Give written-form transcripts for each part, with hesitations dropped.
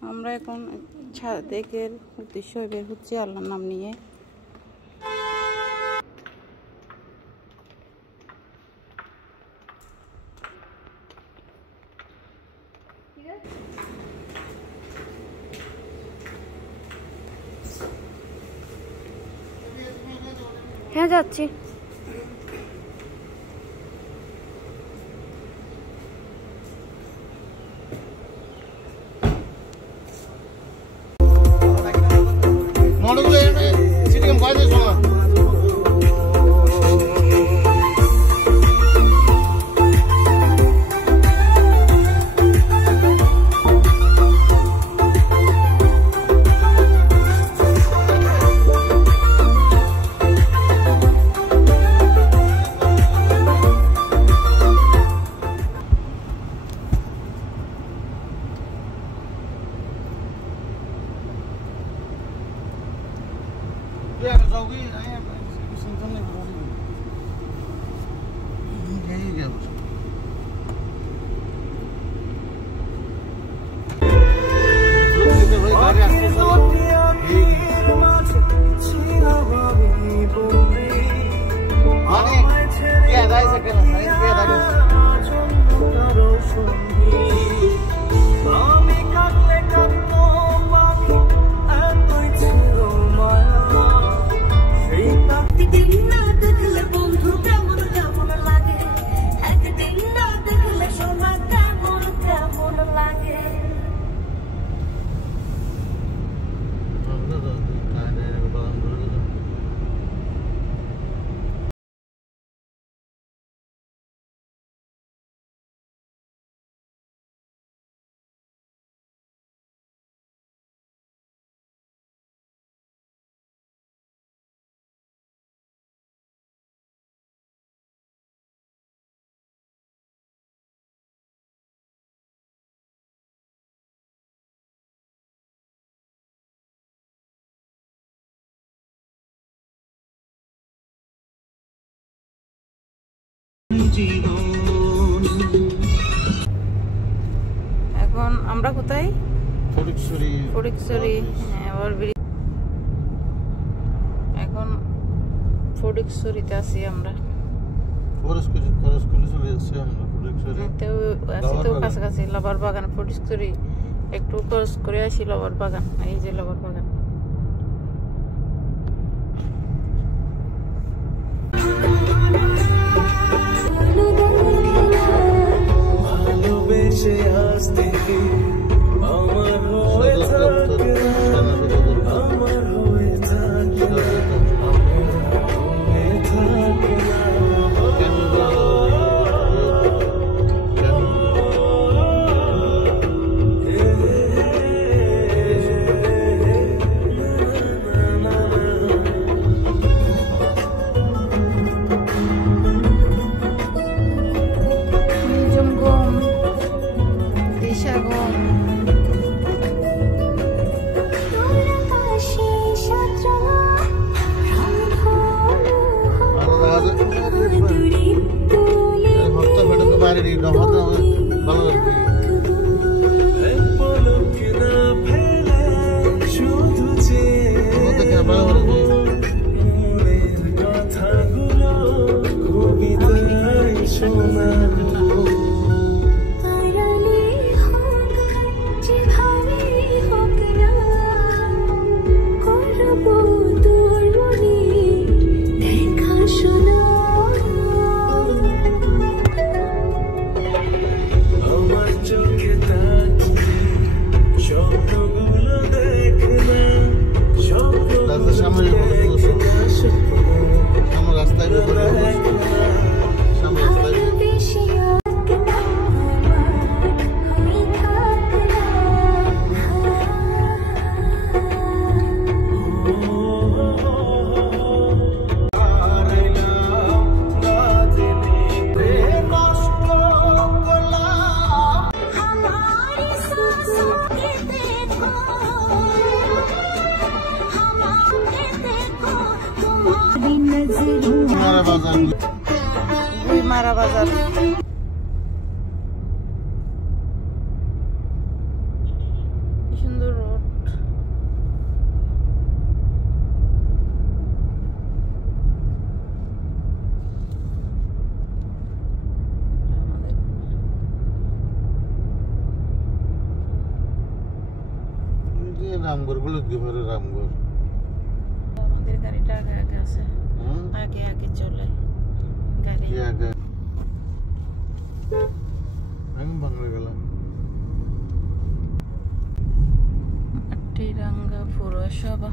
আমরা এখন ছাদের উদ্দেশ্যে বের হচ্ছি আল্লাহর নাম নিয়ে। হ্যাঁ যাচ্ছি। এখন আমরা কোথায়? ফটিকছড়ি। এখন ফটিকছড়িতে আছি আমরা। তো কাছাকাছি লবার বাগান, ফটিকছড়ি একটু ক্রস করে আসি লবার বাগান। এই যে লবার বাগান। মারা বাজার। সুন্দর রোড। রামগড় বলে দিবারে রামগড়। আমাদের গাড়িটা আগে আগে আছে, আগে আগে চলে গাড়ি। আগে আমি বাংলা গেলাম। আটিরাঙ্গা পৌরসভা।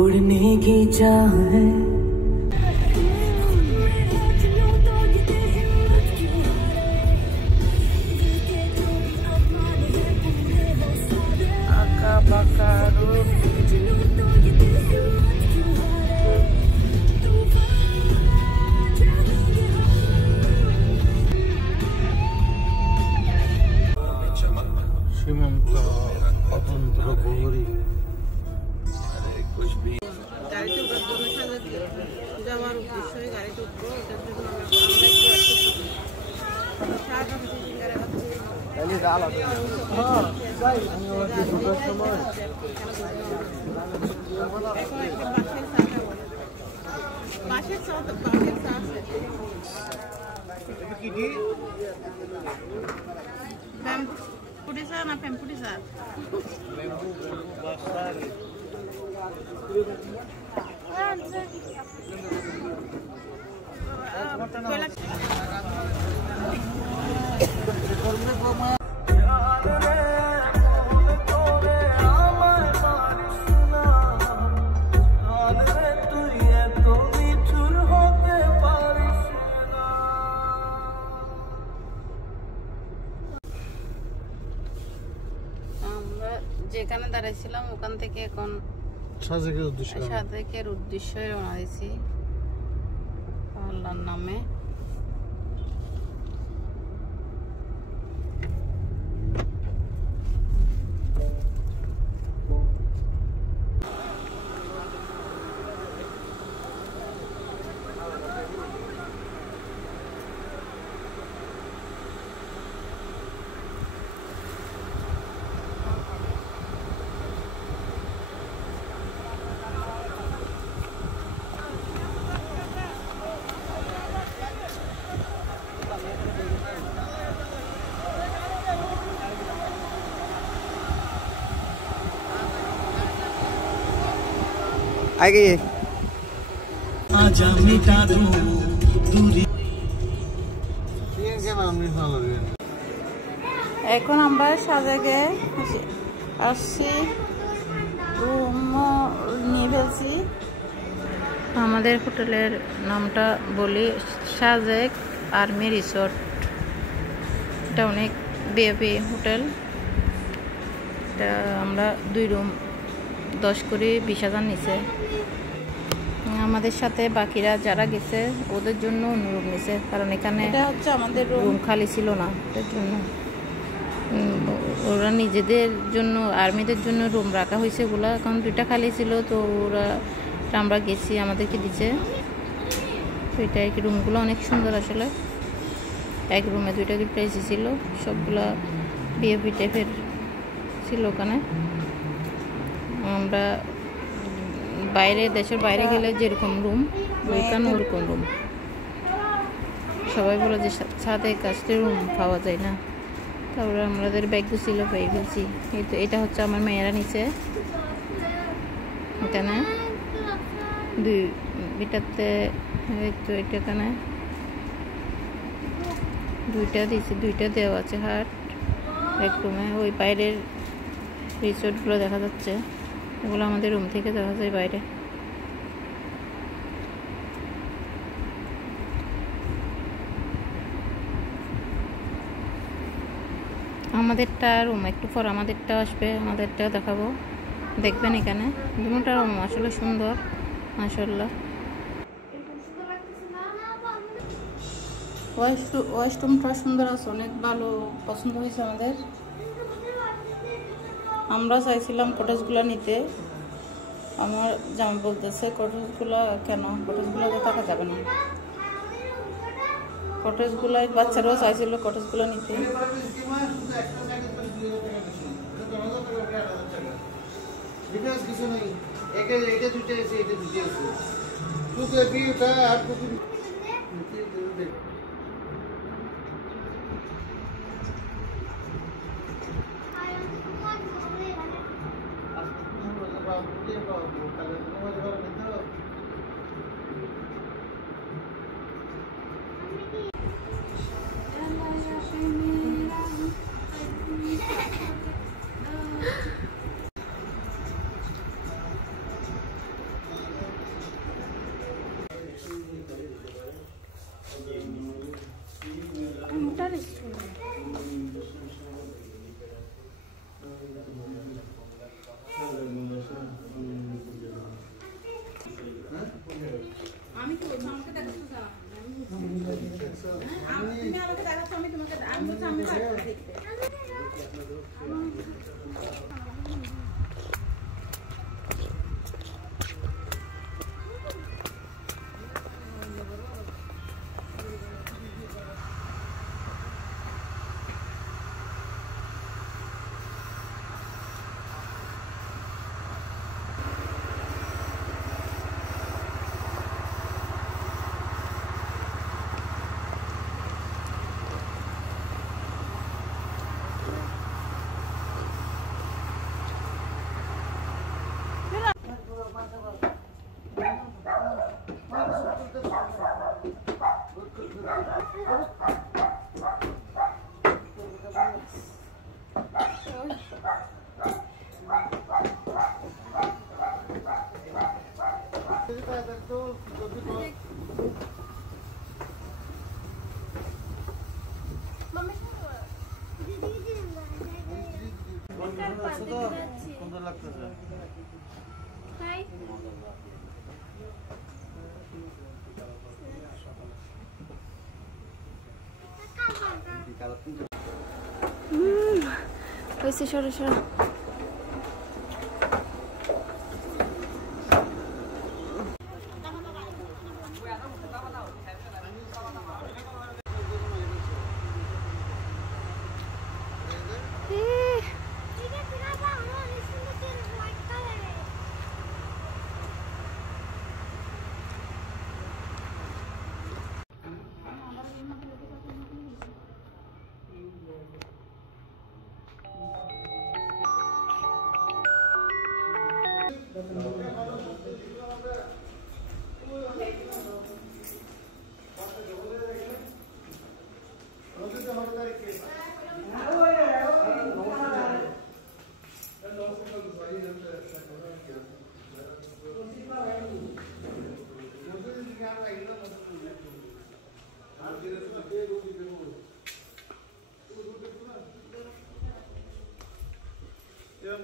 उड़ने की चाह है আঁকা বাঁকা রোড। সীমান্ত অতন্ত্র প্রহরী। গাড়িতে উঠার জন্য যাওয়ার উদ্দেশ্যে গাড়িতে উঠবো, ওটার জন্য না পেম্পুটি স্যার যেখানে দাঁড়াইছিলাম ওখান থেকে এখন সাজেকের উদ্দেশ্যে রওনা দিয়েছি আল্লাহর নামে। आ गई आजा मिटा दूं दूरी। এখন আমরা সাজেকে আসছি, রুম নিয়ে ফেলছি। আমাদের হোটেলের নামটা বলি সাজেক আর্মি রিসোর্ট। এটা অনেক বিএপি হোটেল। এটা আমরা 2 রুম 10 করে 20,000 নিছে। আমাদের সাথে বাকিরা যারা গেছে ওদের জন্য অন্য রুম নিছে, কারণ এখানে এটা হচ্ছে আমাদের রুম খালি ছিল না, এর জন্য ওরা নিজেদের জন্য আর্মিদের জন্য রুম রাখা হয়েছে ওগুলা। এখন 2টা খালি ছিল, তো ওরা আমরা গেছি আমাদেরকে দিচ্ছে। তো এটা আর কি, রুমগুলো অনেক সুন্দর আসলে। এক রুমে 2টা করে এসি ছিল, সবগুলা বিএপি টাইপের ছিল ওখানে। আমরা বাইরে দেশের বাইরে গেলে যেরকম রুম ওইখানে ওরকম রুম। সবাই বলে যে ছাদে কাছে রুম পাওয়া যায় না, তারপরে আমাদের ব্যাগ ছিল পেয়ে ফেলছি। এটা হচ্ছে আমার মেয়েরা নিচে এখানে 2টাতে, তো এখানে 2টা দিয়েছি, 2টা দেওয়া আছে হাট এক রুমে। ওই বাইরের রিসোর্টগুলো দেখা যাচ্ছে, এগুলো আমাদের রুম থেকে দেখা যায় বাইরে। আমাদেরটা রুম একটু পর আমাদেরটা আসবে, আমাদেরটা দেখাবো, দেখবেন। এখানে দুটোটা রুম আসলে সুন্দর মাশাআল্লাহ। ওয়াশরুমটা সুন্দর আছে, অনেক ভালো পছন্দ হয়েছে আমাদের। আমরা চাইছিলাম কটেজগুলো নিতে, আমার জামাই বলতেছে কটেজগুলো কেন, কটেজগুলো তো থাকা যাবে না। কটেজগুলো বাচ্চারাও চাইছিল কটেজগুলো নিতে। আমি তো আমাকে দেখাচ্ছি না, তুমি আমাকে দেখাচ্ছ, আমি তোমাকে আমি বলছি আমি দেখতে। সুন্দর লাগতেছে। হয়েছে, সরো সরো।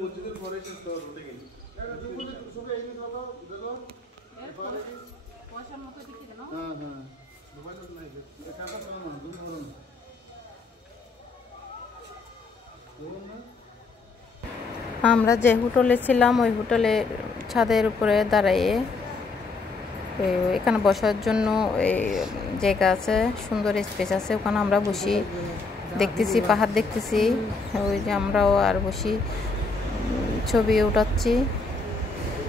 মসজিদের পরে শেষ তো রুটে গেছি সবে এই নিয়ে দাও দেখো পয়সার মতো দিকে দাও। হ্যাঁ হ্যাঁ মোবাইল নাই এটা কাটা না দুই বড় না। আমরা যে হোটেলে ছিলাম ওই হোটেলের ছাদের উপরে দাঁড়িয়ে এখানে বসার জন্য এই জায়গা আছে, সুন্দর স্পেস আছে, ওখানে আমরা বসি, দেখতেছি পাহাড় দেখতেছি, ওই যে আমরাও আর বসি ছবি উঠাচ্ছি।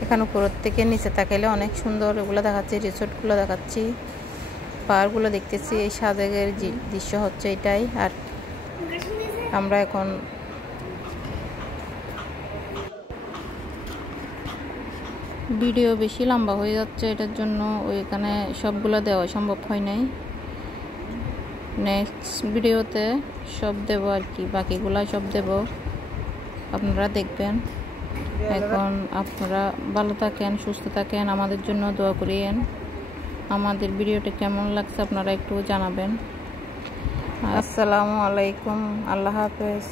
এখানে উপরের থেকে নিচে তাকাইলে অনেক সুন্দর এগুলো দেখাচ্ছি, রিসোর্টগুলো দেখাচ্ছি, পাহাড়গুলো দেখতেছি। এই সাজেকের দৃশ্য হচ্ছে এটাই। আর আমরা এখন ভিডিও বেশি লম্বা হয়ে যাচ্ছে, এটার জন্য ওইখানে সবগুলো দেওয়া সম্ভব হয় নাই। নেক্সট ভিডিওতে সব দেব আর কি, বাকিগুলা সব দেব, আপনারা দেখবেন। এখন আপনারা ভালো থাকেন, সুস্থ থাকেন, আমাদের জন্য দোয়া করিয়েন। আমাদের ভিডিওটা কেমন লাগছে আপনারা একটু জানাবেন। আসসালামু আলাইকুম, আল্লাহ হাফেজ।